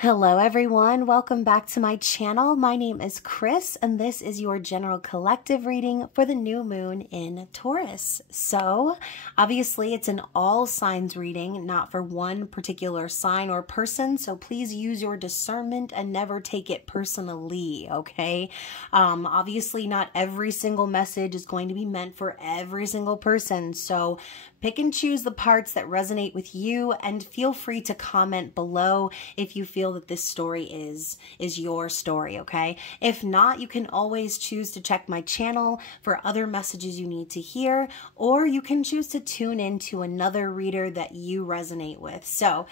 Hello everyone, welcome back to my channel. My name is Chris and this is your general collective reading for the new moon in Taurus. So obviously it's an all signs reading, not for one particular sign or person, so please use your discernment and never take it personally, okay? Obviously not every single message is going to be meant for every single person, so pick and choose the parts that resonate with you and feel free to comment below if you feel that this story is your story, okay? If not, you can always choose to check my channel for other messages you need to hear, or you can choose to tune into another reader that you resonate with. So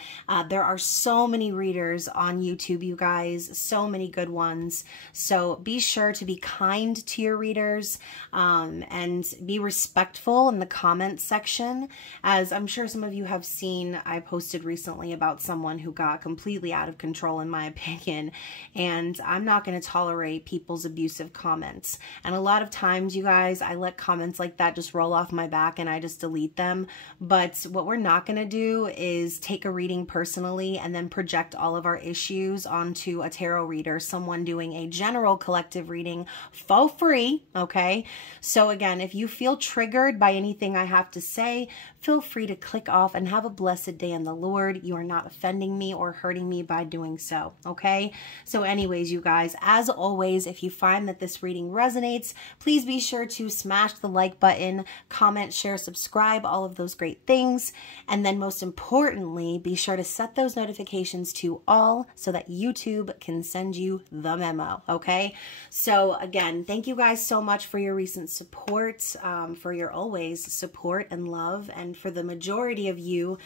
there are so many readers on YouTube, you guys, so many good ones. So be sure to be kind to your readers and be respectful in the comments section. As I'm sure some of you have seen, I posted recently about someone who got completely out of control in my opinion, and I'm not going to tolerate people's abusive comments. And a lot of times, you guys, I let comments like that just roll off my back and I just delete them. But what we're not going to do is take a reading personally and then project all of our issues onto a tarot reader, someone doing a general collective reading for free, okay? So again, if you feel triggered by anything I have to say, feel free to click off and have a blessed day in the Lord. You are not offending me or hurting me by doing so, okay? So anyways, you guys, as always, if you find that this reading resonates, please be sure to smash the like button, comment, share, subscribe, all of those great things. And then most importantly, be sure to set those notifications to all so that YouTube can send you the memo, okay? So again, thank you guys so much for your recent support, for your always support and love, and for the majority of you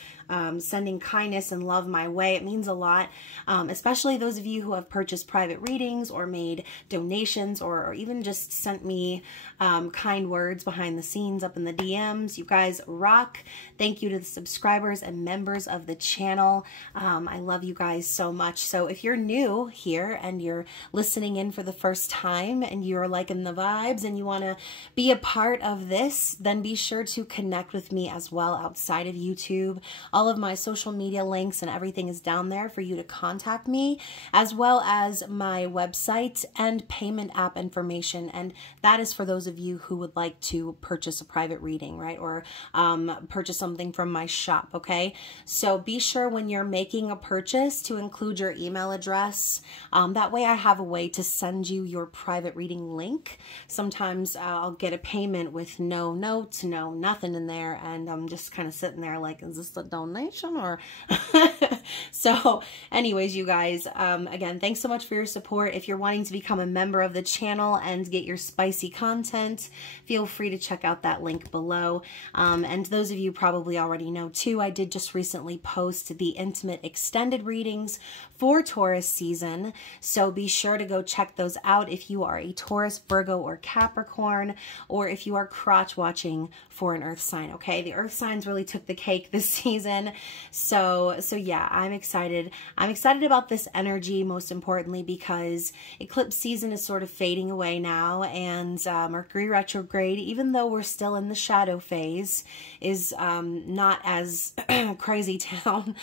sending kindness and love my way. It means a lot, especially those of you who have purchased private readings or made donations or even just sent me kind words behind the scenes up in the DMs. You guys rock. Thank you to the subscribers and members of the channel. I love you guys so much. So if you're new here and you're listening in for the first time and you're liking the vibes and you want to be a part of this, then be sure to connect with me as well outside of YouTube. All of my social media links and everything is down there for you to contact me, as well as my website and payment app information. And that is for those of you who would like to purchase a private reading, right? Or purchase something from my shop, okay? So be sure when you're making a purchase to include your email address. That way I have a way to send you your private reading link. Sometimes I'll get a payment with no notes, no nothing in there, and I'm just kind of sitting there like, is this a donation or? So anyways, you guys, again, thanks so much for your support. If you're wanting to become a member of the channel and get your spicy content, feel free to check out that link below. And those of you probably already know too, I did just recently post the intimate extended readings for Taurus season. So be sure to go check those out if you are a Taurus, Virgo, or Capricorn, or if you are crotch watching for an earth sign, okay? The earth signs really took the cake this season. So yeah, I'm excited. I'm excited about this energy, most importantly, because eclipse season is sort of fading away now, and Mercury retrograde, even though we're still in the shadow phase, is not as crazy town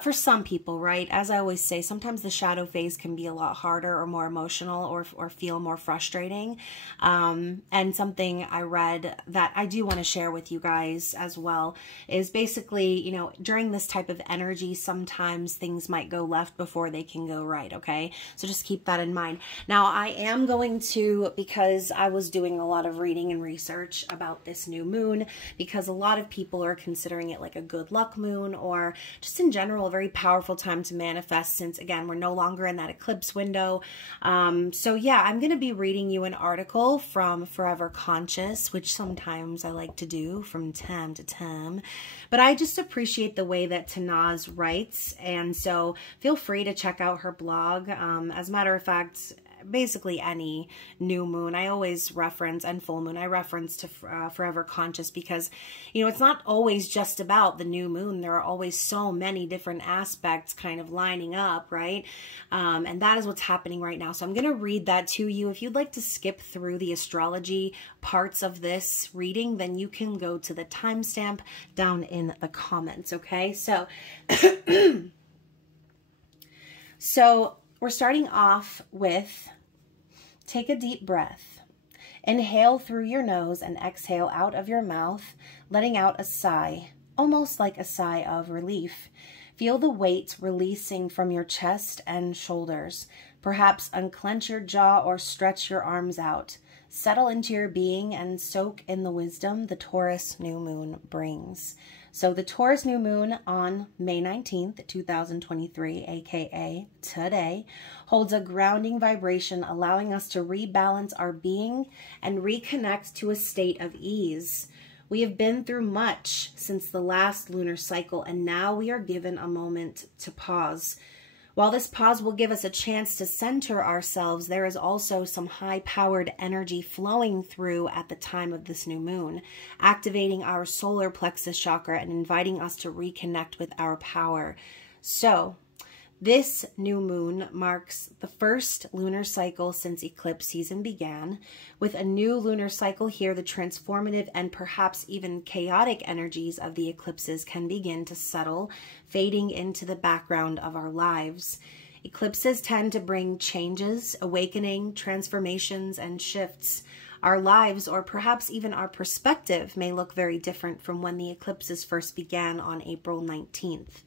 for some people, right? As I always say, sometimes the shadow phase can be a lot harder or more emotional or feel more frustrating. And something I read that I do want to share with you guys as well is basically, you know, during this type of energy, sometimes things might go left before they can go right, okay? So just keep that in mind. Now, I am going to, because I was doing a lot of reading and research about this new moon, because a lot of people are considering it like a good luck moon, or just in general, a very powerful time to manifest, since again, we're no longer in that eclipse window. So yeah, I'm going to be reading you an article from Forever Conscious, which sometimes I like to do from time to time, but I just appreciate the way that Tanaz writes, and so feel free to check out her blog. As a matter of fact, basically any new moon, I always reference, and full moon, I reference to Forever Conscious, because, you know, it's not always just about the new moon. There are always so many different aspects kind of lining up, right? And that is what's happening right now. So I'm going to read that to you. If you'd like to skip through the astrology parts of this reading, then you can go to the timestamp down in the comments, okay? So So we're starting off with, take a deep breath. Inhale through your nose and exhale out of your mouth, letting out a sigh, almost like a sigh of relief. Feel the weight releasing from your chest and shoulders. Perhaps unclench your jaw or stretch your arms out. Settle into your being and soak in the wisdom the Taurus New Moon brings. So the Taurus New Moon on May 19th, 2023, aka today, holds a grounding vibration, allowing us to rebalance our being and reconnect to a state of ease. We have been through much since the last lunar cycle, and now we are given a moment to pause. While this pause will give us a chance to center ourselves, there is also some high-powered energy flowing through at the time of this new moon, activating our solar plexus chakra and inviting us to reconnect with our power. So, this new moon marks the first lunar cycle since eclipse season began. With a new lunar cycle here, the transformative and perhaps even chaotic energies of the eclipses can begin to settle, fading into the background of our lives. Eclipses tend to bring changes, awakening, transformations, and shifts. Our lives, or perhaps even our perspective, may look very different from when the eclipses first began on April 19th.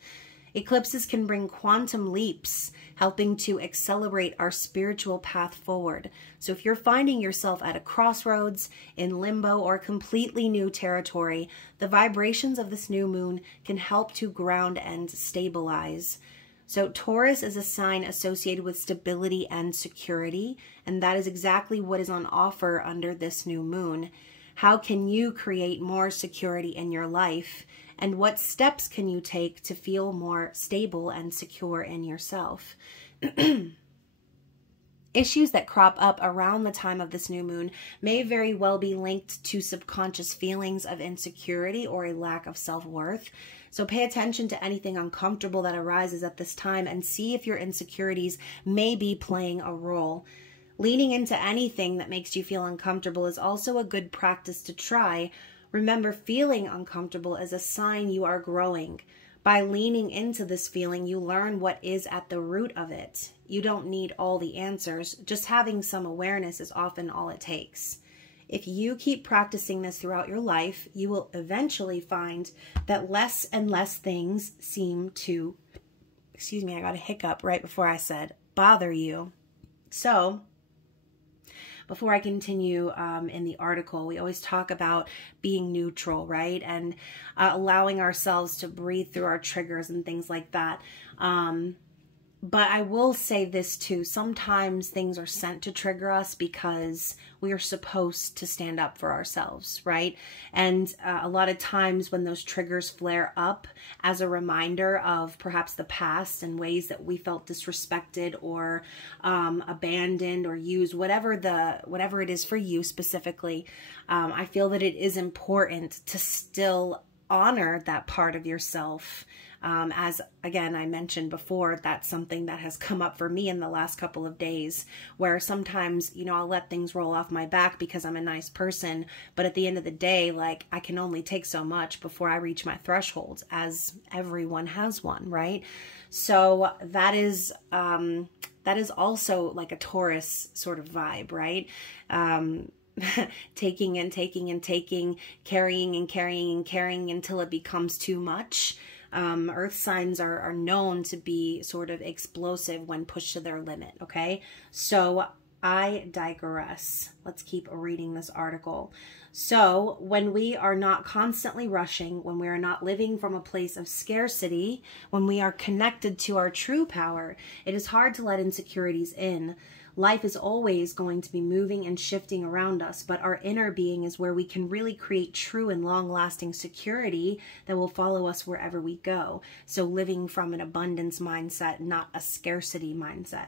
Eclipses can bring quantum leaps, helping to accelerate our spiritual path forward. So if you're finding yourself at a crossroads, in limbo, or completely new territory, the vibrations of this new moon can help to ground and stabilize. So Taurus is a sign associated with stability and security, and that is exactly what is on offer under this new moon. How can you create more security in your life? And what steps can you take to feel more stable and secure in yourself? Issues that crop up around the time of this new moon may very well be linked to subconscious feelings of insecurity or a lack of self-worth. So pay attention to anything uncomfortable that arises at this time and see if your insecurities may be playing a role. Leaning into anything that makes you feel uncomfortable is also a good practice to try. Remember, feeling uncomfortable is a sign you are growing. By leaning into this feeling, you learn what is at the root of it. You don't need all the answers. Just having some awareness is often all it takes. If you keep practicing this throughout your life, you will eventually find that less and less things seem to, excuse me, I got a hiccup right before I said, bother you. So, before I continue in the article, we always talk about being neutral, right? And allowing ourselves to breathe through our triggers and things like that. But I will say this too, sometimes things are sent to trigger us because we are supposed to stand up for ourselves, right? And a lot of times when those triggers flare up as a reminder of perhaps the past and ways that we felt disrespected or abandoned or used, whatever it is for you specifically, I feel that it is important to still honor that part of yourself. As again, I mentioned before, that's something that has come up for me in the last couple of days, where sometimes, you know, I'll let things roll off my back because I'm a nice person. But at the end of the day, like, I can only take so much before I reach my threshold, as everyone has one, right? So that is also like a Taurus sort of vibe, right? Taking and taking and taking, carrying and carrying and carrying until it becomes too much. Earth signs are known to be sort of explosive when pushed to their limit, okay? So I digress. Let's keep reading this article. So when we are not constantly rushing, when we are not living from a place of scarcity, when we are connected to our true power, it is hard to let insecurities in. Life is always going to be moving and shifting around us, but our inner being is where we can really create true and long-lasting security that will follow us wherever we go. So living from an abundance mindset, not a scarcity mindset.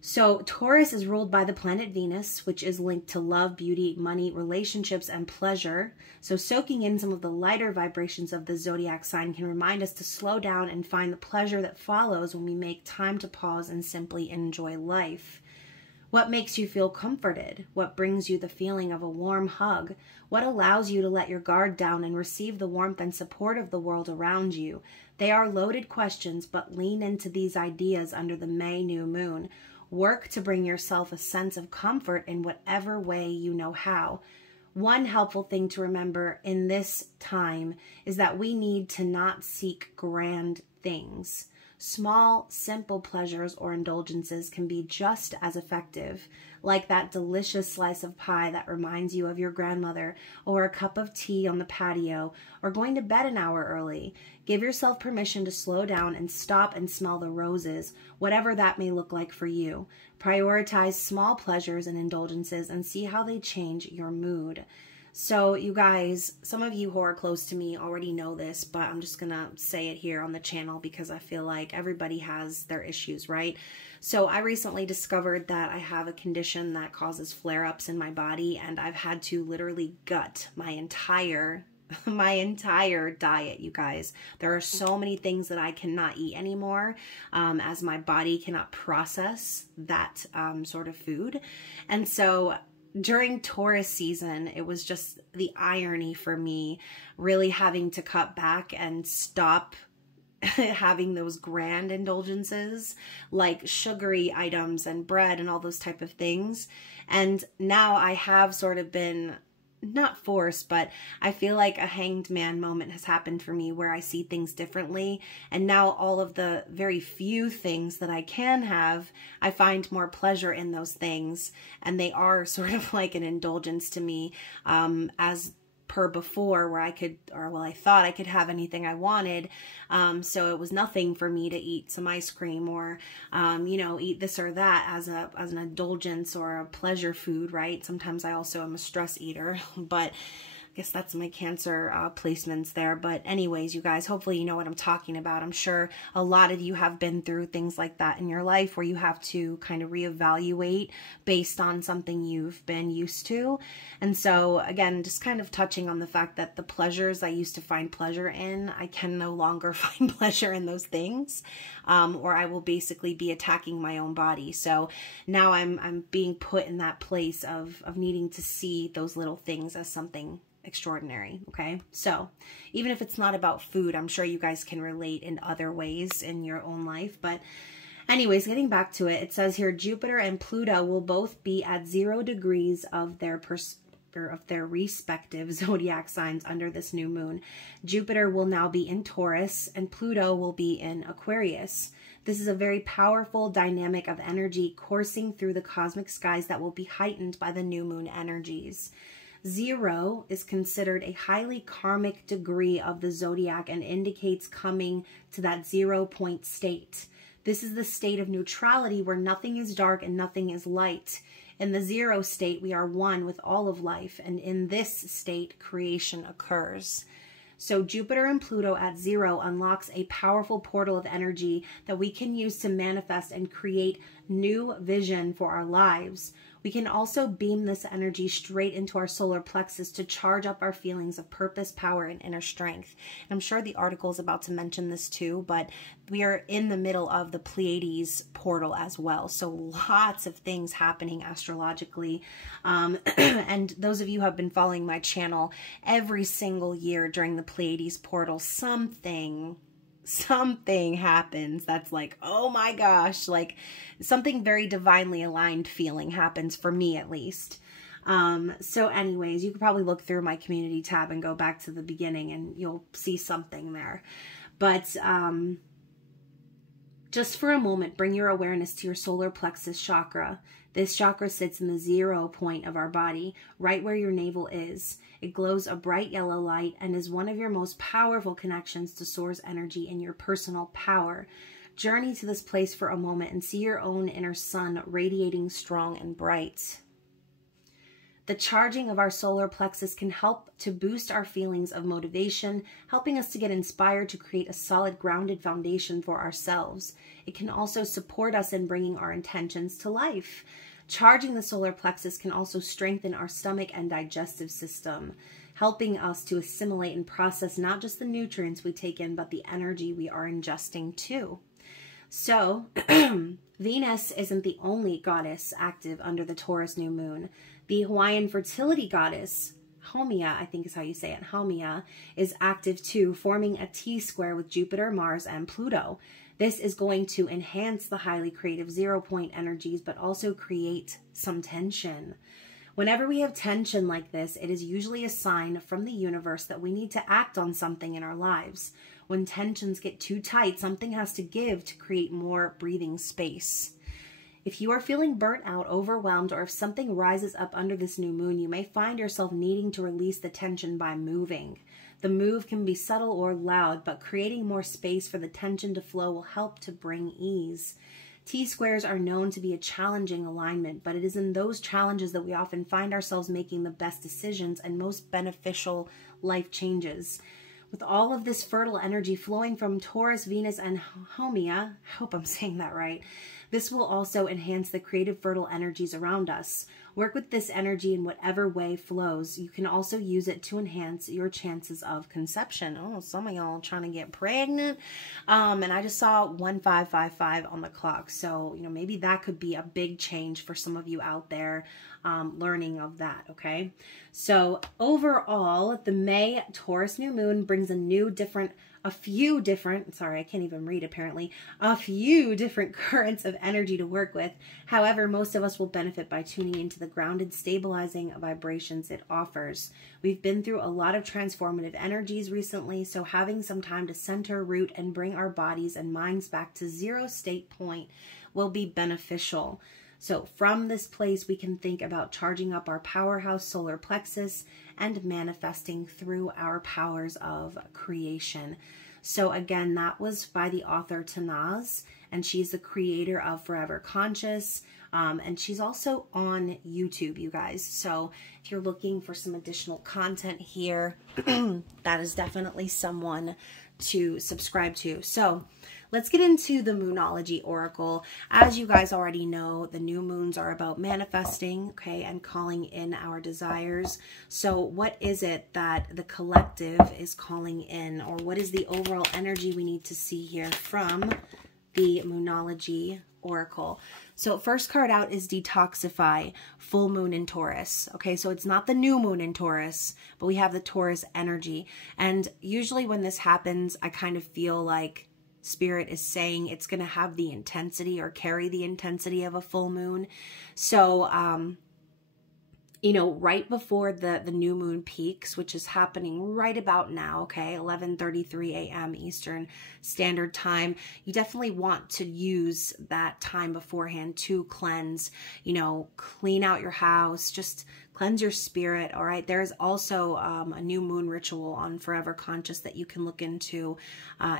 So Taurus is ruled by the planet Venus, which is linked to love, beauty, money, relationships, and pleasure. So soaking in some of the lighter vibrations of the zodiac sign can remind us to slow down and find the pleasure that follows when we make time to pause and simply enjoy life. What makes you feel comforted? What brings you the feeling of a warm hug? What allows you to let your guard down and receive the warmth and support of the world around you? They are loaded questions, but lean into these ideas under the May new moon. Work to bring yourself a sense of comfort in whatever way you know how. One helpful thing to remember in this time is that we need to not seek grand things. Small, simple pleasures or indulgences can be just as effective, like that delicious slice of pie that reminds you of your grandmother, or a cup of tea on the patio, or going to bed an hour early. Give yourself permission to slow down and stop and smell the roses, whatever that may look like for you. Prioritize small pleasures and indulgences and see how they change your mood. So you guys, some of you who are close to me already know this, but I'm just going to say it here on the channel because I feel like everybody has their issues, right? So I recently discovered that I have a condition that causes flare-ups in my body, and I've had to literally gut my entire diet, you guys. There are so many things that I cannot eat anymore, as my body cannot process that sort of food. And so during Taurus season, it was just the irony for me really having to cut back and stop having those grand indulgences like sugary items and bread and all those type of things. And now I have sort of been not forced, but I feel like a hanged man moment has happened for me where I see things differently. And now all of the very few things that I can have, I find more pleasure in those things. And they are sort of like an indulgence to me, as per before, where I could, or well, I thought I could have anything I wanted. So it was nothing for me to eat some ice cream or, you know, eat this or that as an indulgence or a pleasure food, right? Sometimes I also am a stress eater, but I guess that's my Cancer placements there. But anyways, you guys, hopefully you know what I'm talking about. I'm sure a lot of you have been through things like that in your life where you have to kind of reevaluate based on something you've been used to. And so again, just kind of touching on the fact that the pleasures I used to find pleasure in, I can no longer find pleasure in those things, or I will basically be attacking my own body. So now I'm being put in that place of needing to see those little things as something extraordinary. Okay, so even if it's not about food, I'm sure you guys can relate in other ways in your own life. But anyways, getting back to it, it says here Jupiter and Pluto will both be at 0 degrees of their respective zodiac signs under this new moon. Jupiter will now be in Taurus and Pluto will be in Aquarius. This is a very powerful dynamic of energy coursing through the cosmic skies that will be heightened by the new moon energies. 0 is considered a highly karmic degree of the zodiac and indicates coming to that 0 point state. This is the state of neutrality where nothing is dark and nothing is light. In the 0 state, we are one with all of life, and in this state, creation occurs. So Jupiter and Pluto at 0 unlocks a powerful portal of energy that we can use to manifest and create new vision for our lives. We can also beam this energy straight into our solar plexus to charge up our feelings of purpose, power, and inner strength. And I'm sure the article is about to mention this too, but we are in the middle of the Pleiades portal as well. So lots of things happening astrologically. And those of you who have been following my channel, every single year during the Pleiades portal, something happens that's like, oh my gosh, like something very divinely aligned feeling happens for me at least. So anyways, you could probably look through my community tab and go back to the beginning and you'll see something there. But just for a moment, bring your awareness to your solar plexus chakra. This chakra sits in the 0 point of our body, right where your navel is. It glows a bright yellow light and is one of your most powerful connections to source energy and your personal power. Journey to this place for a moment and see your own inner sun radiating strong and bright. The charging of our solar plexus can help to boost our feelings of motivation, helping us to get inspired to create a solid, grounded foundation for ourselves. It can also support us in bringing our intentions to life. Charging the solar plexus can also strengthen our stomach and digestive system, helping us to assimilate and process not just the nutrients we take in, but the energy we are ingesting too. So Venus isn't the only goddess active under the Taurus new moon. The Hawaiian fertility goddess, Haumea, I think is how you say it, Haumea, is active too, forming a T-square with Jupiter, Mars, and Pluto. This is going to enhance the highly creative 0-point energies, but also create some tension. Whenever we have tension like this, it is usually a sign from the universe that we need to act on something in our lives. When tensions get too tight, something has to give to create more breathing space. If you are feeling burnt out, overwhelmed, or if something rises up under this new moon, you may find yourself needing to release the tension by moving. The move can be subtle or loud, but creating more space for the tension to flow will help to bring ease. T-squares are known to be a challenging alignment, but it is in those challenges that we often find ourselves making the best decisions and most beneficial life changes. With all of this fertile energy flowing from Taurus, Venus, and Haumea, I hope I'm saying that right, this will also enhance the creative fertile energies around us. Work with this energy in whatever way flows. You can also use it to enhance your chances of conception. Oh, some of y'all trying to get pregnant. And I just saw 1555 on the clock. So, you know, maybe that could be a big change for some of you out there learning of that, okay? So overall, the May Taurus new moon brings a few different currents of energy to work with. However, most of us will benefit by tuning into the grounded, stabilizing vibrations it offers. We've been through a lot of transformative energies recently, so having some time to center, root, and bring our bodies and minds back to zero state point will be beneficial. So from this place, we can think about charging up our powerhouse solar plexus and manifesting through our powers of creation. So again, that was by the author Tanaz, and she's the creator of Forever Conscious, and she's also on YouTube, you guys. So if you're looking for some additional content here, that is definitely someone to subscribe to. So let's get into the Moonology Oracle. As you guys already know, the new moons are about manifesting, okay, and calling in our desires. So what is it that the collective is calling in, or what is the overall energy we need to see here from the Moonology Oracle? So first card out is Detoxify, full moon in Taurus. Okay, so it's not the new moon in Taurus, but we have the Taurus energy. And usually when this happens, I kind of feel like Spirit is saying it's going to have the intensity or carry the intensity of a full moon. So, you know, right before the new moon peaks, which is happening right about now, okay, 11:33 a.m. Eastern Standard Time, you definitely want to use that time beforehand to cleanse, you know, clean out your house, just cleanse your spirit, all right? There's also a new moon ritual on Forever Conscious that you can look into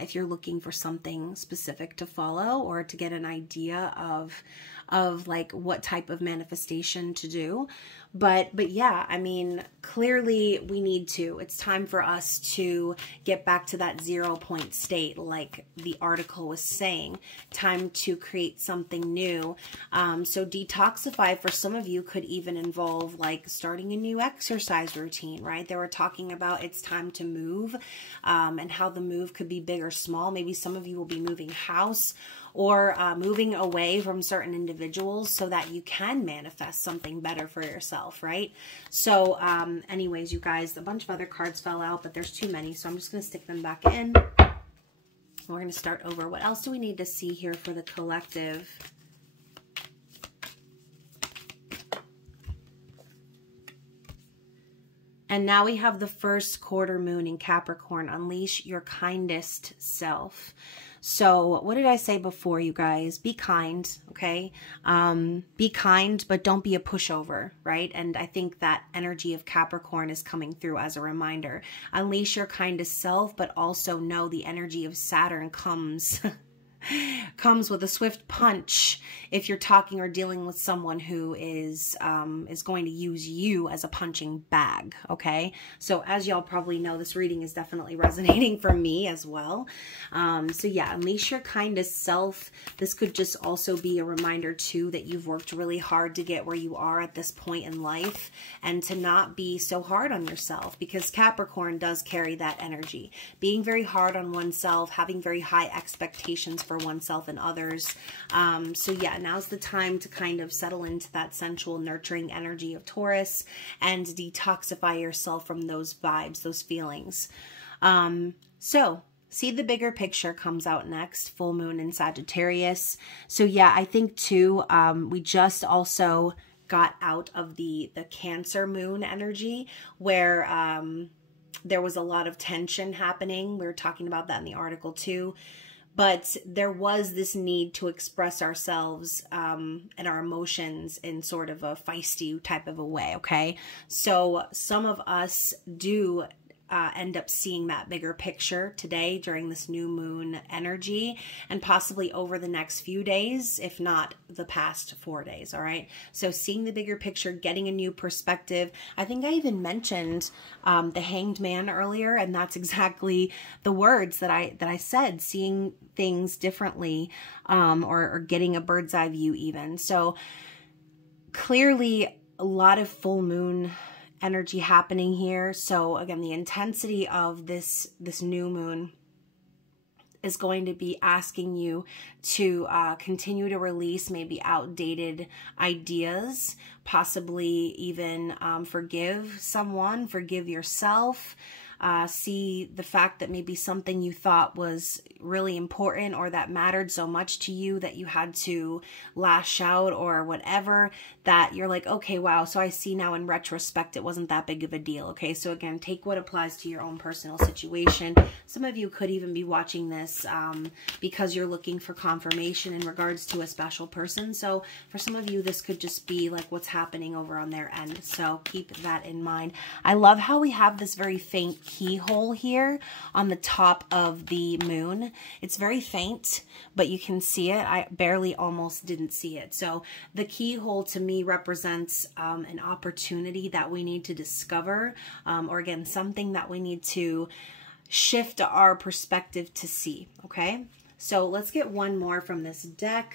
if you're looking for something specific to follow or to get an idea of like what type of manifestation to do. But yeah, I mean, clearly we need to. It's time for us to get back to that 0 point state, like the article was saying. Time to create something new. So detoxify for some of you could even involve like starting a new exercise routine, right? They were talking about it's time to move and how the move could be big or small. Maybe some of you will be moving house or moving away from certain individuals so that you can manifest something better for yourself, right? So anyways, you guys, a bunch of other cards fell out, but there's too many, so I'm just going to stick them back in. We're going to start over. What else do we need to see here for the collective? And now we have the first quarter moon in Capricorn. Unleash your kindest self. So what did I say before, you guys? Be kind, okay? Be kind, but don't be a pushover, right? And I think that energy of Capricorn is coming through as a reminder. Unleash your kindest self, but also know the energy of Saturn comes with a swift punch if you're talking or dealing with someone who is going to use you as a punching bag, okay? So as y'all probably know, this reading is definitely resonating for me as well. So yeah, unleash your kindest self. This could just also be a reminder too that you've worked really hard to get where you are at this point in life, and to not be so hard on yourself, because Capricorn does carry that energy. Being very hard on oneself, having very high expectations for oneself and others. So yeah, now's the time to kind of settle into that sensual, nurturing energy of Taurus and detoxify yourself from those vibes, those feelings. So see the bigger picture comes out next, full moon in Sagittarius. So yeah, I think too, we just also got out of the Cancer moon energy where there was a lot of tension happening. We were talking about that in the article too. But there was this need to express ourselves and our emotions in sort of a feisty type of a way, okay? So some of us do end up seeing that bigger picture today during this new moon energy and possibly over the next few days, if not the past 4 days, all right? So seeing the bigger picture, getting a new perspective. I think I even mentioned the Hanged Man earlier, and that's exactly the words that I said, seeing things differently, or getting a bird's eye view even. So clearly a lot of full moon energy happening here. So again, the intensity of this new moon is going to be asking you to continue to release maybe outdated ideas, possibly even forgive someone, forgive yourself. See the fact that maybe something you thought was really important or that mattered so much to you that you had to lash out or whatever, that you're like, okay, wow, so I see now in retrospect it wasn't that big of a deal. Okay, so again, take what applies to your own personal situation. Some of you could even be watching this because you're looking for confirmation in regards to a special person. So for some of you, this could just be like what's happening over on their end. So keep that in mind. I love how we have this very faint keyhole here on the top of the moon. It's very faint, but you can see it. I barely almost didn't see it. So the keyhole to me represents an opportunity that we need to discover, or again, something that we need to shift our perspective to see, okay? So let's get one more from this deck.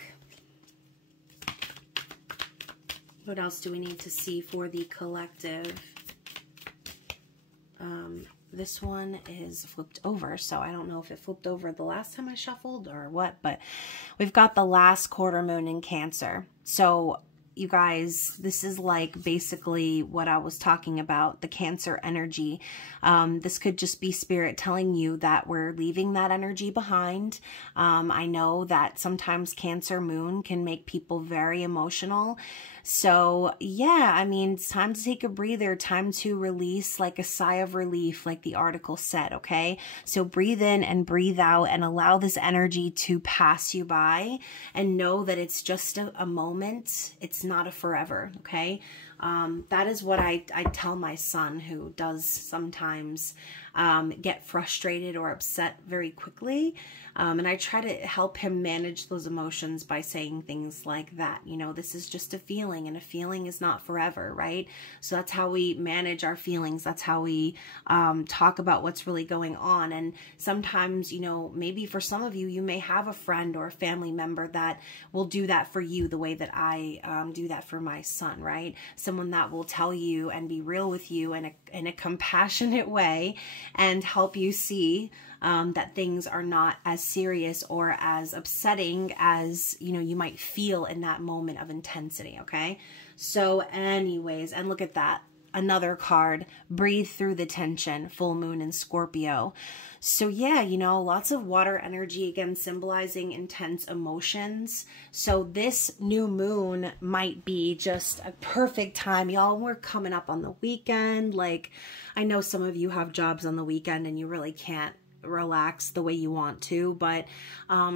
What else do we need to see for the collective? This one is flipped over, so I don't know if it flipped over the last time I shuffled or what, but we've got the last quarter moon in Cancer. So you guys, this is like basically what I was talking about, the Cancer energy. This could just be spirit telling you that we're leaving that energy behind. I know that sometimes Cancer moon can make people very emotional. So yeah, I mean, it's time to take a breather, time to release, like a sigh of relief, like the article said, okay? So breathe in and breathe out and allow this energy to pass you by and know that it's just a moment. It's not a forever, okay? That is what I tell my son, who does sometimes get frustrated or upset very quickly. And I try to help him manage those emotions by saying things like that. You know, this is just a feeling, and a feeling is not forever, right? So that's how we manage our feelings. That's how we talk about what's really going on. And sometimes, you know, maybe for some of you, you may have a friend or a family member that will do that for you the way that I do that for my son, right? Someone that will tell you and be real with you in a compassionate way and help you see that things are not as serious or as upsetting as, you know, you might feel in that moment of intensity, okay? So anyways, and look at that. Another card, breathe through the tension, full moon in Scorpio. So yeah, you know, lots of water energy, again, symbolizing intense emotions. So this new moon might be just a perfect time. Y'all, we're coming up on the weekend. Like, I know some of you have jobs on the weekend and you really can't relax the way you want to, but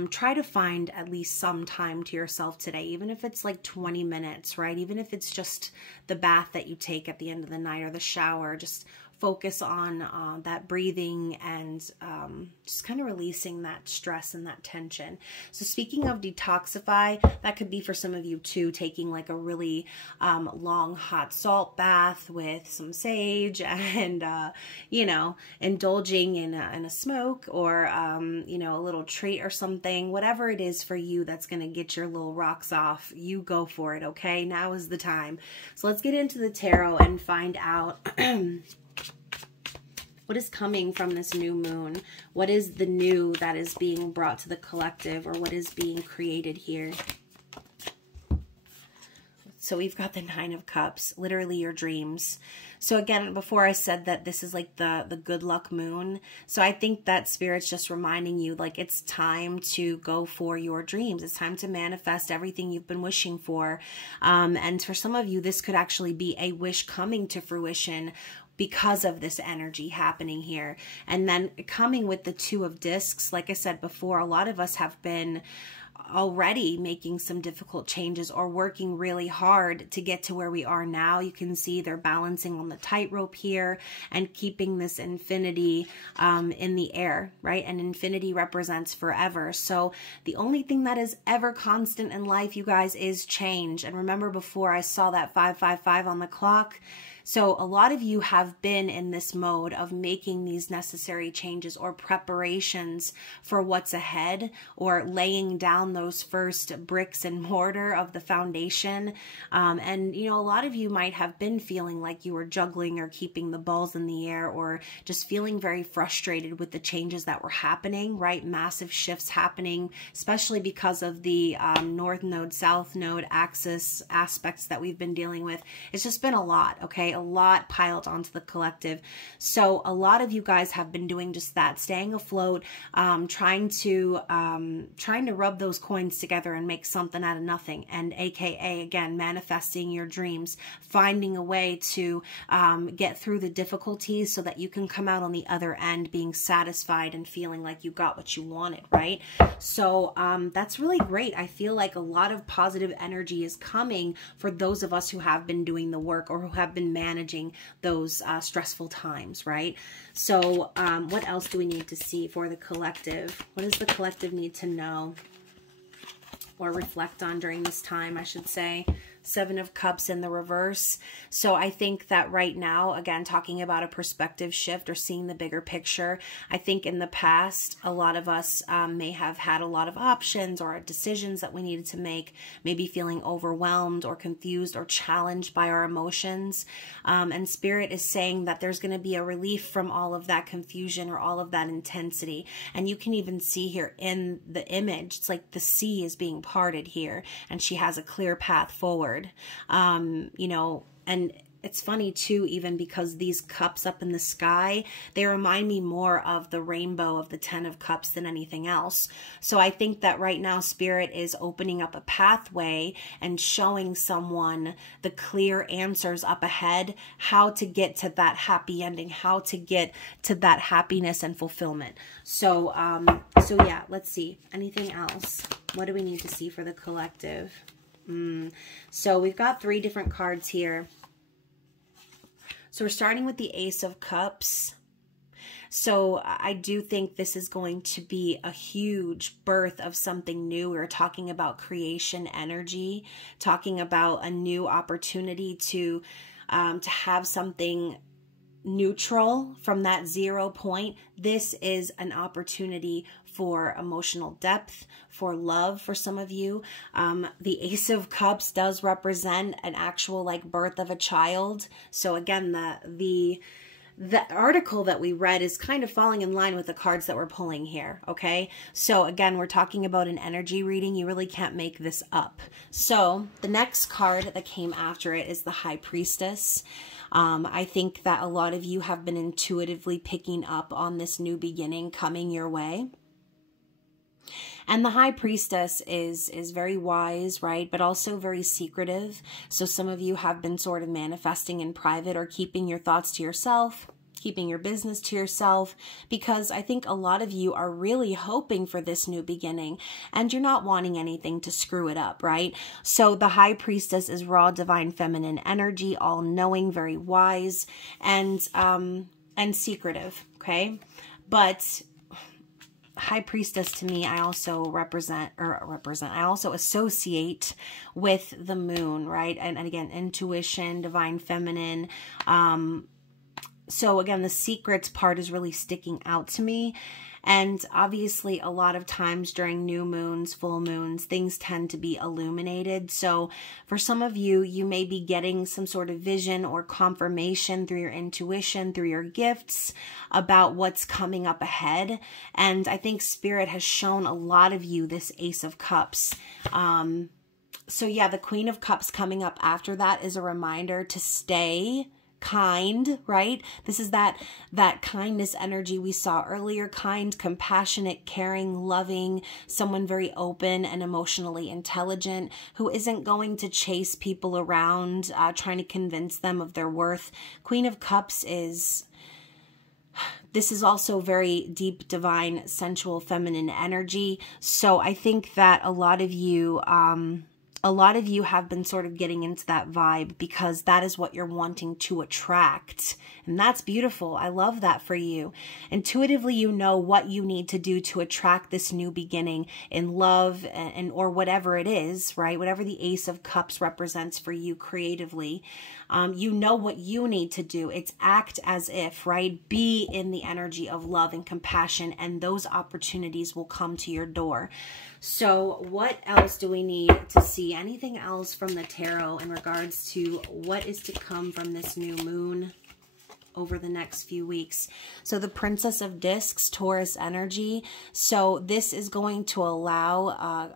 try to find at least some time to yourself today, even if it's like 20 minutes, right? Even if it's just the bath that you take at the end of the night or the shower, just focus on that breathing and just kind of releasing that stress and that tension. So speaking of detoxify, that could be for some of you too, taking like a really long hot salt bath with some sage and, you know, indulging in a smoke or, you know, a little treat or something, whatever it is for you that's going to get your little rocks off, you go for it, okay? Now is the time. So let's get into the tarot and find out What is coming from this new moon? What is the new that is being brought to the collective, or what is being created here? So we've got the Nine of Cups, literally your dreams. So again, before I said that this is like the good luck moon. So I think that Spirit's just reminding you, like, it's time to go for your dreams. It's time to manifest everything you've been wishing for. And for some of you, this could actually be a wish coming to fruition because of this energy happening here. And then coming with the Two of Discs, like I said before, a lot of us have been already making some difficult changes or working really hard to get to where we are now. You can see they're balancing on the tightrope here and keeping this infinity in the air, right? And infinity represents forever. So the only thing that is ever constant in life, you guys, is change. And remember, before I saw that 555 on the clock. So a lot of you have been in this mode of making these necessary changes or preparations for what's ahead, or laying down those first bricks and mortar of the foundation. And, you know, a lot of you might have been feeling like you were juggling or keeping the balls in the air, or just feeling very frustrated with the changes that were happening, right? Massive shifts happening, especially because of the North Node, South Node axis aspects that we've been dealing with. It's just been a lot, okay? A lot piled onto the collective. So a lot of you guys have been doing just that, staying afloat, trying to rub those coins together and make something out of nothing. And AKA, again, manifesting your dreams, finding a way to get through the difficulties so that you can come out on the other end being satisfied and feeling like you got what you wanted, right? So that's really great. I feel like a lot of positive energy is coming for those of us who have been doing the work, or who have been managing those stressful times, right? So what else do we need to see for the collective? What does the collective need to know or reflect on during this time, I should say? Seven of Cups in the reverse. So I think that right now, again, talking about a perspective shift or seeing the bigger picture, I think in the past, a lot of us may have had a lot of options or decisions that we needed to make, maybe feeling overwhelmed or confused or challenged by our emotions. And Spirit is saying that there's going to be a relief from all of that confusion or all of that intensity. And you can even see here in the image, it's like the sea is being parted here, and she has a clear path forward. You know, and it's funny too, even because these cups up in the sky, they remind me more of the rainbow of the 10 of Cups than anything else. So I think that right now Spirit is opening up a pathway and showing someone the clear answers up ahead, how to get to that happy ending, how to get to that happiness and fulfillment. So, so yeah, let's see. Anything else? What do we need to see for the collective? So we've got 3 different cards here. So we're starting with the Ace of Cups. So I do think this is going to be a huge birth of something new. We were talking about creation energy, talking about a new opportunity to have something neutral from that 0 point. This is an opportunity for emotional depth, for love for some of you. The Ace of Cups does represent an actual like birth of a child. So again, the article that we read is kind of falling in line with the cards that we're pulling here, okay? So again, we're talking about an energy reading. You really can't make this up. So the next card that came after it is the High Priestess. I think that a lot of you have been intuitively picking up on this new beginning coming your way. And the High Priestess is very wise, right? But also very secretive. So some of you have been sort of manifesting in private or keeping your thoughts to yourself, keeping your business to yourself, because I think a lot of you are really hoping for this new beginning and you're not wanting anything to screw it up, right? So the High Priestess is raw divine feminine energy, all knowing, very wise, and secretive, okay? But High Priestess to me, I also I also associate with the moon, right? And again, intuition, divine feminine. So again, the secrets part is really sticking out to me. And obviously a lot of times during new moons, full moons, things tend to be illuminated. So for some of you, you may be getting some sort of vision or confirmation through your intuition, through your gifts about what's coming up ahead. And I think Spirit has shown a lot of you this Ace of Cups. So yeah, the Queen of Cups coming up after that is a reminder to stay kind, right? This is that kindness energy we saw earlier. Kind, compassionate, caring, loving, someone very open and emotionally intelligent who isn't going to chase people around trying to convince them of their worth. Queen of Cups this is also very deep, divine, sensual, feminine energy. So I think that a lot of you have been sort of getting into that vibe because that is what you're wanting to attract. And that's beautiful. I love that for you. Intuitively, you know what you need to do to attract this new beginning in love and or whatever it is, right? Whatever the Ace of Cups represents for you creatively. You know what you need to do. It's act as if, right? Be in the energy of love and compassion, and those opportunities will come to your door. So what else do we need to see? Anything else from the tarot in regards to what is to come from this new moon over the next few weeks? So the Princess of Discs, Taurus energy. So this is going to allow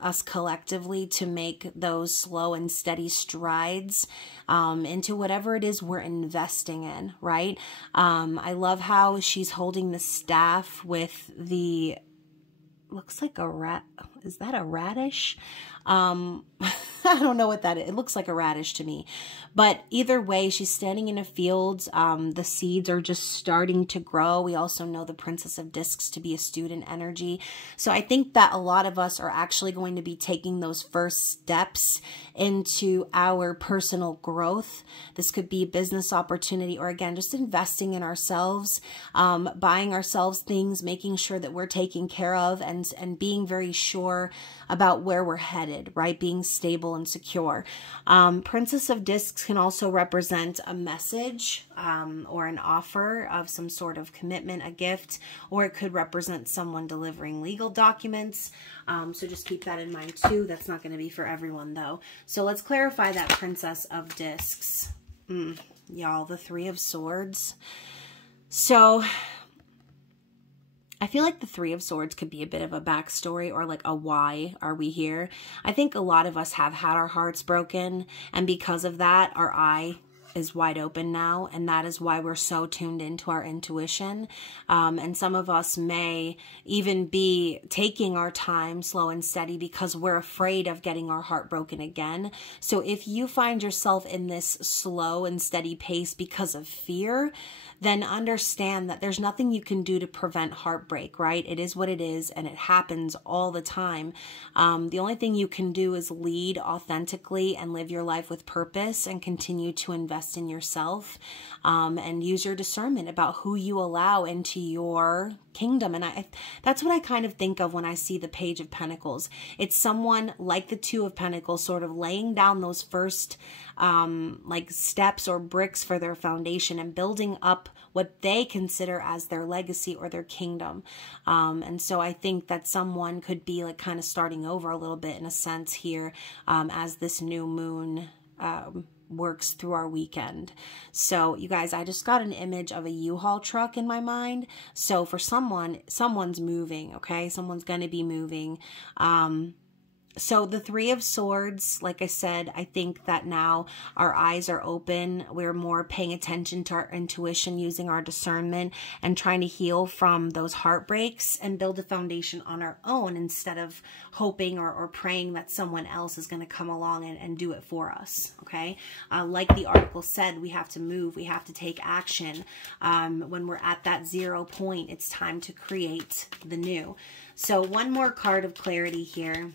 us collectively to make those slow and steady strides into whatever it is we're investing in, right? I love how she's holding the staff with the, looks like a rat. Is that a radish? I don't know what that is. It looks like a radish to me. But either way, she's standing in a field. The seeds are just starting to grow. We also know the Princess of Discs to be a student energy. So I think that a lot of us are actually going to be taking those first steps into our personal growth. This could be a business opportunity, or again, just investing in ourselves, buying ourselves things, making sure that we're taken care of, and being very sure about where we're headed, right? Being stable and secure. Princess of Discs can also represent a message or an offer of some sort of commitment, a gift, or it could represent someone delivering legal documents. So just keep that in mind too. That's not going to be for everyone though. So let's clarify that Princess of Discs. Y'all, the Three of Swords. So I feel like the Three of Swords could be a bit of a backstory, or like a why are we here? I think a lot of us have had our hearts broken, and because of that, our eye is wide open now, and that is why we're so tuned into our intuition. And some of us may even be taking our time slow and steady because we're afraid of getting our heart broken again. So if you find yourself in this slow and steady pace because of fear, then understand that there's nothing you can do to prevent heartbreak, right? It is what it is, and it happens all the time. The only thing you can do is lead authentically and live your life with purpose and continue to invest in yourself, and use your discernment about who you allow into your kingdom. And that's what I kind of think of when I see the Page of Pentacles. It's someone like the Two of Pentacles sort of laying down those first like steps or bricks for their foundation and building up what they consider as their legacy or their kingdom. And so I think that someone could be like kind of starting over a little bit in a sense here, as this new moon works through our weekend. So you guys, I just got an image of a U-Haul truck in my mind. So for someone's moving, okay? Someone's going to be moving. So the Three of Swords, like I said, I think that now our eyes are open. We're more paying attention to our intuition, using our discernment, and trying to heal from those heartbreaks and build a foundation on our own instead of hoping or praying that someone else is going to come along and do it for us, okay? Like the article said, we have to move. We have to take action. When we're at that 0 point, it's time to create the new. So one more card of clarity here.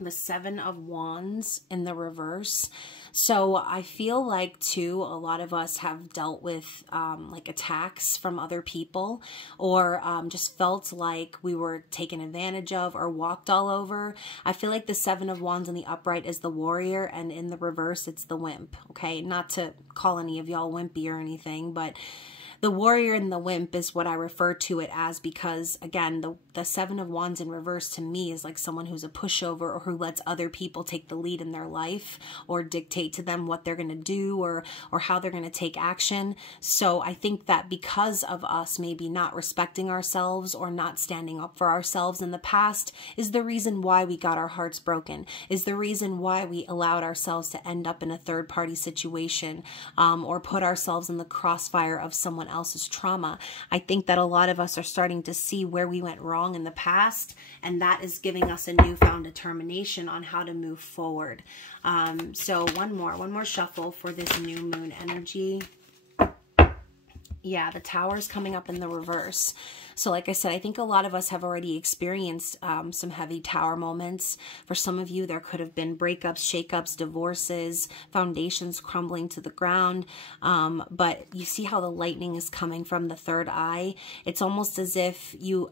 The Seven of Wands in the reverse. So I feel like too, a lot of us have dealt with like attacks from other people, or just felt like we were taken advantage of or walked all over. I feel like the Seven of Wands in the upright is the warrior, and in the reverse it's the wimp. Okay, not to call any of y'all wimpy or anything, but The warrior and the wimp is what I refer to it as, because again, the Seven of Wands in reverse to me is like someone who's a pushover, or who lets other people take the lead in their life or dictate to them what they're going to do or how they're going to take action. So I think that because of us maybe not respecting ourselves or not standing up for ourselves in the past is the reason why we got our hearts broken, is the reason why we allowed ourselves to end up in a third party situation, or put ourselves in the crossfire of someone else's trauma. I think that a lot of us are starting to see where we went wrong in the past, and that is giving us a newfound determination on how to move forward. So one more shuffle for this new moon energy. Yeah, the Tower's coming up in the reverse. So like I said, I think a lot of us have already experienced some heavy Tower moments. For some of you, there could have been breakups, shakeups, divorces, foundations crumbling to the ground. But you see how the lightning is coming from the third eye. It's almost as if you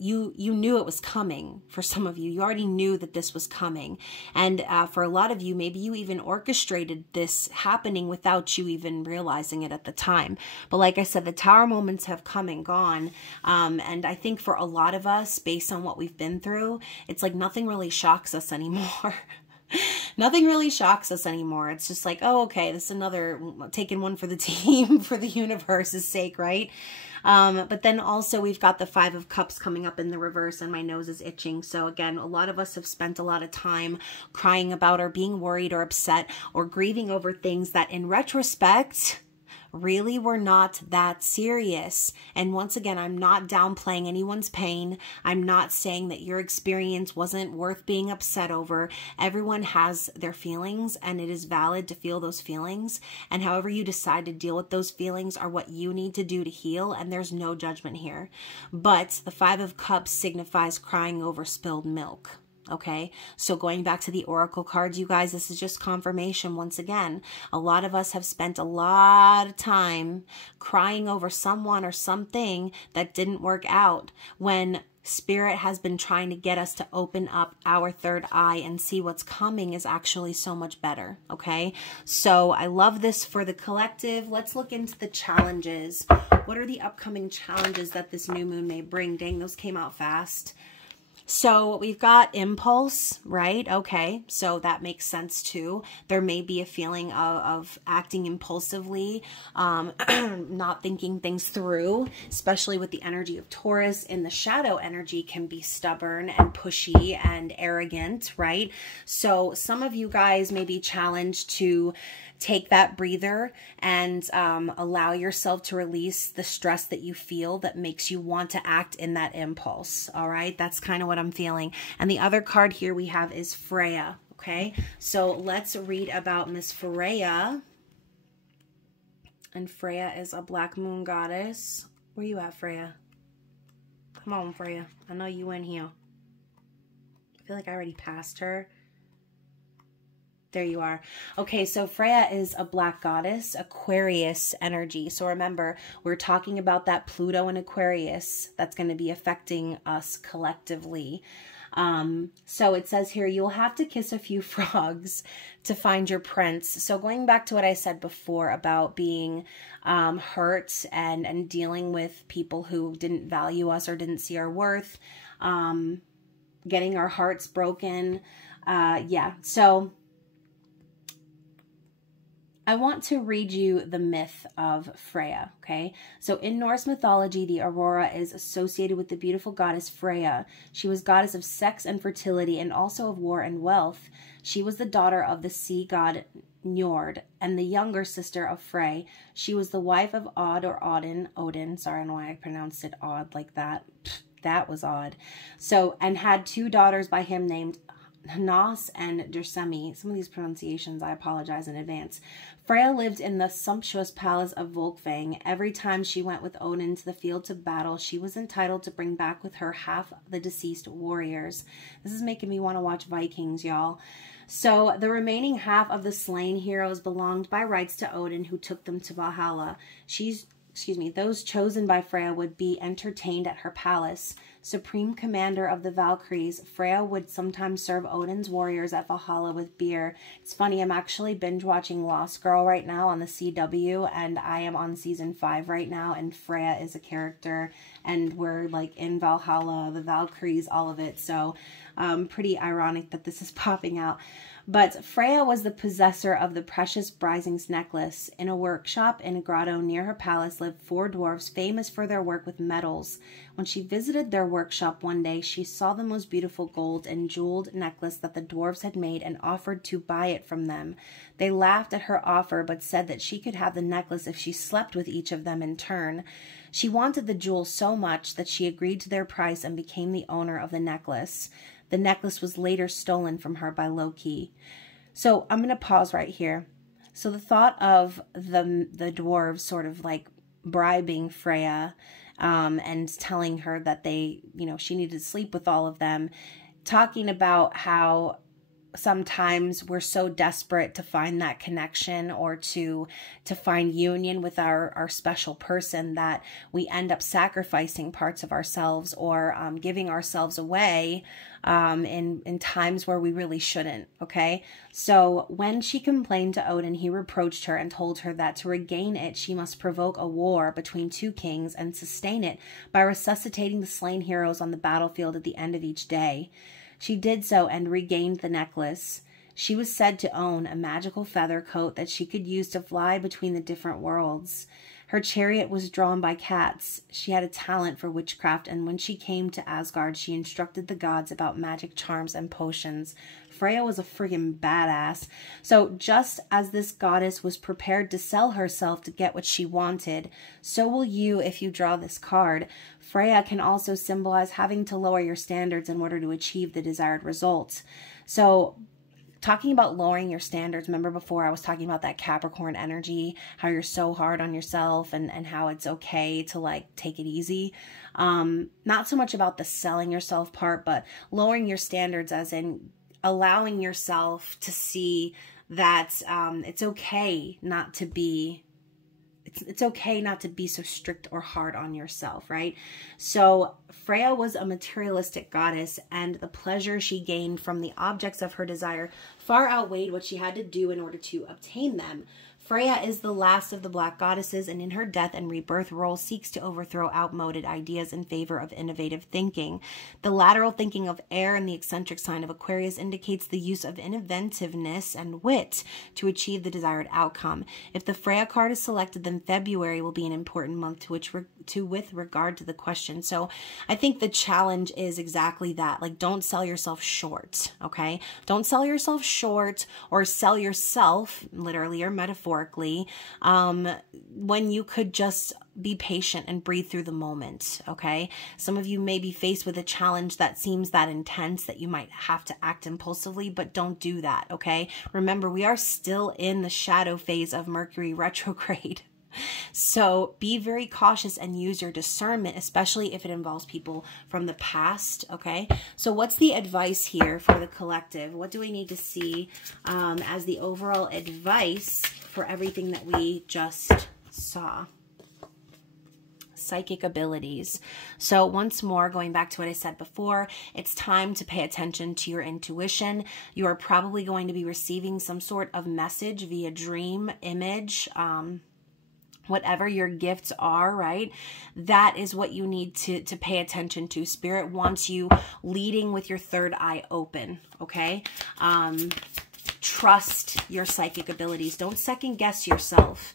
knew it was coming. For some of you, you already knew that this was coming. And for a lot of you, maybe you even orchestrated this happening without you even realizing it at the time. But like I said, the Tower moments have come and gone. And I think for a lot of us, based on what we've been through, it's like nothing really shocks us anymore. Nothing really shocks us anymore. It's just like, oh, okay, this is another, taking one for the team, for the universe's sake, right? But then also we've got the Five of Cups coming up in the reverse, and my nose is itching. So again, a lot of us have spent a lot of time crying about or being worried or upset or grieving over things that in retrospect really were not that serious. And once again, I'm not downplaying anyone's pain. I'm not saying that your experience wasn't worth being upset over. Everyone has their feelings, and it is valid to feel those feelings. And however you decide to deal with those feelings are what you need to do to heal, and there's no judgment here. But the Five of Cups signifies crying over spilled milk. Okay, so going back to the oracle cards, you guys, this is just confirmation once again. A lot of us have spent a lot of time crying over someone or something that didn't work out, when Spirit has been trying to get us to open up our third eye and see what's coming is actually so much better. Okay, so I love this for the collective. Let's look into the challenges. What are the upcoming challenges that this new moon may bring? Dang, those came out fast. So we've got impulse, right? Okay, so that makes sense too. There may be a feeling of acting impulsively, not thinking things through, especially with the energy of Taurus. And the shadow energy can be stubborn and pushy and arrogant, right? So some of you guys may be challenged to take that breather and allow yourself to release the stress that you feel that makes you want to act in that impulse. All right, that's kind of what I'm feeling. And the other card here we have is Freya. Okay, so let's read about Miss Freya. And Freya is a black moon goddess. Where you at, Freya? Come on, Freya. I know you in here. I feel like I already passed her. There you are. Okay, so Freya is a black goddess, Aquarius energy. So remember, we're talking about that Pluto and Aquarius that's going to be affecting us collectively. So it says here, you'll have to kiss a few frogs to find your prince. So going back to what I said before about being hurt and dealing with people who didn't value us or didn't see our worth, getting our hearts broken. Yeah, so I want to read you the myth of Freya, okay? So in Norse mythology, the aurora is associated with the beautiful goddess Freya. She was goddess of sex and fertility and also of war and wealth. She was the daughter of the sea god Njord and the younger sister of Frey. She was the wife of Odd or Odin. Sorry, I don't know why I pronounced it odd like that. That was odd. So, and had two daughters by him named Hnas and Dursemi. Some of these pronunciations, I apologize in advance. Freya lived in the sumptuous palace of Volkvang. Every time she went with Odin to the field to battle, she was entitled to bring back with her half the deceased warriors. This is making me want to watch Vikings, y'all. So the remaining half of the slain heroes belonged by rights to Odin, who took them to Valhalla. Those chosen by Freya would be entertained at her palace. supreme commander of the Valkyries, Freya would sometimes serve Odin's warriors at Valhalla with beer. It's funny, I'm actually binge watching Lost Girl right now on the CW, and I am on season 5 right now, and Freya is a character, and we're like in Valhalla, the Valkyries, all of it. So pretty ironic that this is popping out. But Freya was the possessor of the precious Brising's necklace. In a workshop in a grotto near her palace lived 4 dwarfs famous for their work with metals. When she visited their workshop one day, she saw the most beautiful gold and jeweled necklace that the dwarfs had made and offered to buy it from them. They laughed at her offer, but said that she could have the necklace if she slept with each of them in turn. She wanted the jewel so much that she agreed to their price and became the owner of the necklace. The necklace was later stolen from her by Loki. So I'm going to pause right here. So the thought of the dwarves sort of like bribing Freya and telling her that she needed to sleep with all of them, talking about how sometimes we're so desperate to find that connection or to find union with our special person that we end up sacrificing parts of ourselves or giving ourselves away in times where we really shouldn't. Okay. So when she complained to Odin, he reproached her and told her that to regain it, she must provoke a war between 2 kings and sustain it by resuscitating the slain heroes on the battlefield at the end of each day. She did so and regained the necklace. She was said to own a magical feather coat that she could use to fly between the different worlds. Her chariot was drawn by cats. She had a talent for witchcraft, and when she came to Asgard, she instructed the gods about magic charms and potions. Freya was a friggin' badass. So just as this goddess was prepared to sell herself to get what she wanted, so will you if you draw this card. Freya can also symbolize having to lower your standards in order to achieve the desired results. So talking about lowering your standards, remember before I was talking about that Capricorn energy, how you're so hard on yourself and how it's okay to like take it easy. Not so much about the selling yourself part, but lowering your standards as in allowing yourself to see that it's okay not to be it's okay not to be so strict or hard on yourself, right? So Freya was a materialistic goddess, and the pleasure she gained from the objects of her desire far outweighed what she had to do in order to obtain them. Freya is the last of the black goddesses, and in her death and rebirth role seeks to overthrow outmoded ideas in favor of innovative thinking. The lateral thinking of air in the eccentric sign of Aquarius indicates the use of inventiveness and wit to achieve the desired outcome. If the Freya card is selected, then February will be an important month with regard to the question. So I think the challenge is exactly that. Like, don't sell yourself short, okay? Don't sell yourself short or sell yourself, literally or metaphorically, when you could just be patient and breathe through the moment, okay? Some of you may be faced with a challenge that seems that intense that you might have to act impulsively, but don't do that, okay? Remember, we are still in the shadow phase of Mercury retrograde. So be very cautious and use your discernment, especially if it involves people from the past, okay? So what's the advice here for the collective? What do we need to see as the overall advice for everything that we just saw? Psychic abilities. So once more, going back to what I said before, it's time to pay attention to your intuition. You are probably going to be receiving some sort of message via dream, image, whatever your gifts are, right? That is what you need to pay attention to. Spirit wants you leading with your third eye open, okay? Trust your psychic abilities. Don't second guess yourself.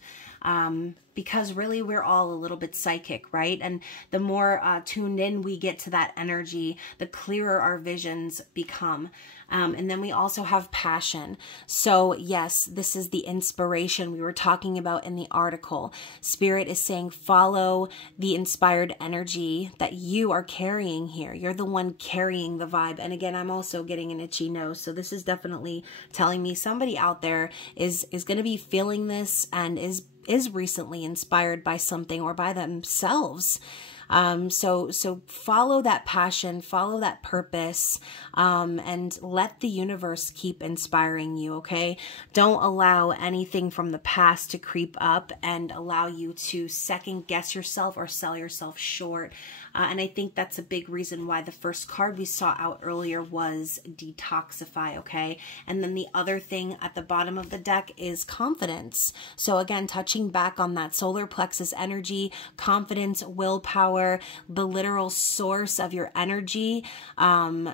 Because really we're all a little bit psychic, right? And the more tuned in we get to that energy, the clearer our visions become. And then we also have passion. So yes, this is the inspiration we were talking about in the article. Spirit is saying follow the inspired energy that you are carrying here. You're the one carrying the vibe. And again, I'm also getting an itchy nose. So this is definitely telling me somebody out there is going to be feeling this and is recently inspired by something or by themselves. So follow that passion, follow that purpose, and let the universe keep inspiring you, okay? Don't allow anything from the past to creep up and allow you to second guess yourself or sell yourself short. And I think that's a big reason why the first card we saw out earlier was detoxify, okay? And then the other thing at the bottom of the deck is confidence. So again, touching back on that solar plexus energy, confidence, willpower, the literal source of your energy.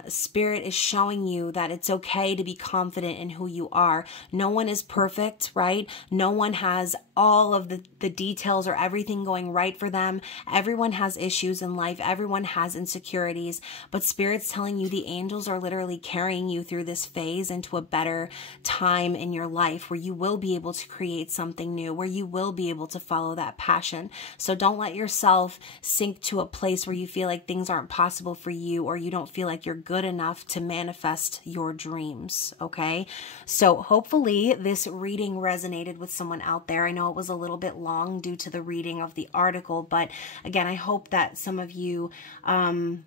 Spirit is showing you that it's okay to be confident in who you are. No one is perfect, right? No one has all of the details or everything going right for them. Everyone has issues in life. Everyone has insecurities, but Spirit's telling you the angels are literally carrying you through this phase into a better time in your life where you will be able to create something new, where you will be able to follow that passion. So don't let yourself sink to a place where you feel like things aren't possible for you, or you don't feel like you're good enough to manifest your dreams, okay? So hopefully this reading resonated with someone out there. I know it was a little bit long due to the reading of the article, but again, I hope that some of you can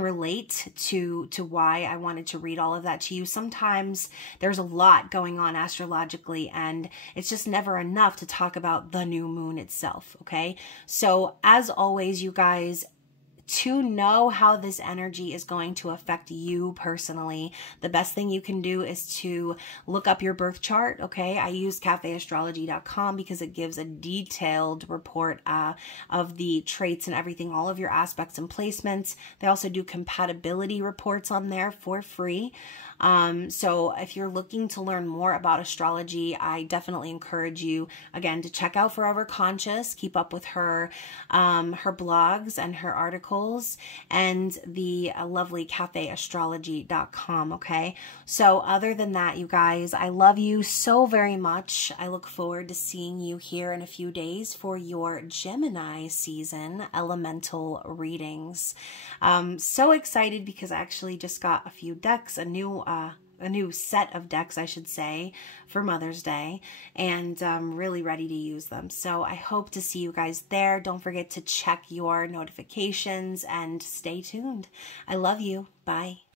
relate to why I wanted to read all of that to you. Sometimes there's a lot going on astrologically, and it's just never enough to talk about the new moon itself, okay? So as always, you guys, to know how this energy is going to affect you personally, the best thing you can do is to look up your birth chart, okay? I use cafeastrology.com because it gives a detailed report of the traits and everything, all of your aspects and placements. They also do compatibility reports on there for free. So if you're looking to learn more about astrology, I definitely encourage you, again, to check out Forever Conscious, keep up with her, her blogs and her articles, and the lovely cafeastrology.com, okay? So other than that, you guys, I love you so very much. I look forward to seeing you here in a few days for your Gemini season elemental readings. So excited because I actually just got a few decks, a new set of decks, I should say, for Mother's Day, and I'm really ready to use them. So I hope to see you guys there. Don't forget to check your notifications and stay tuned. I love you. Bye.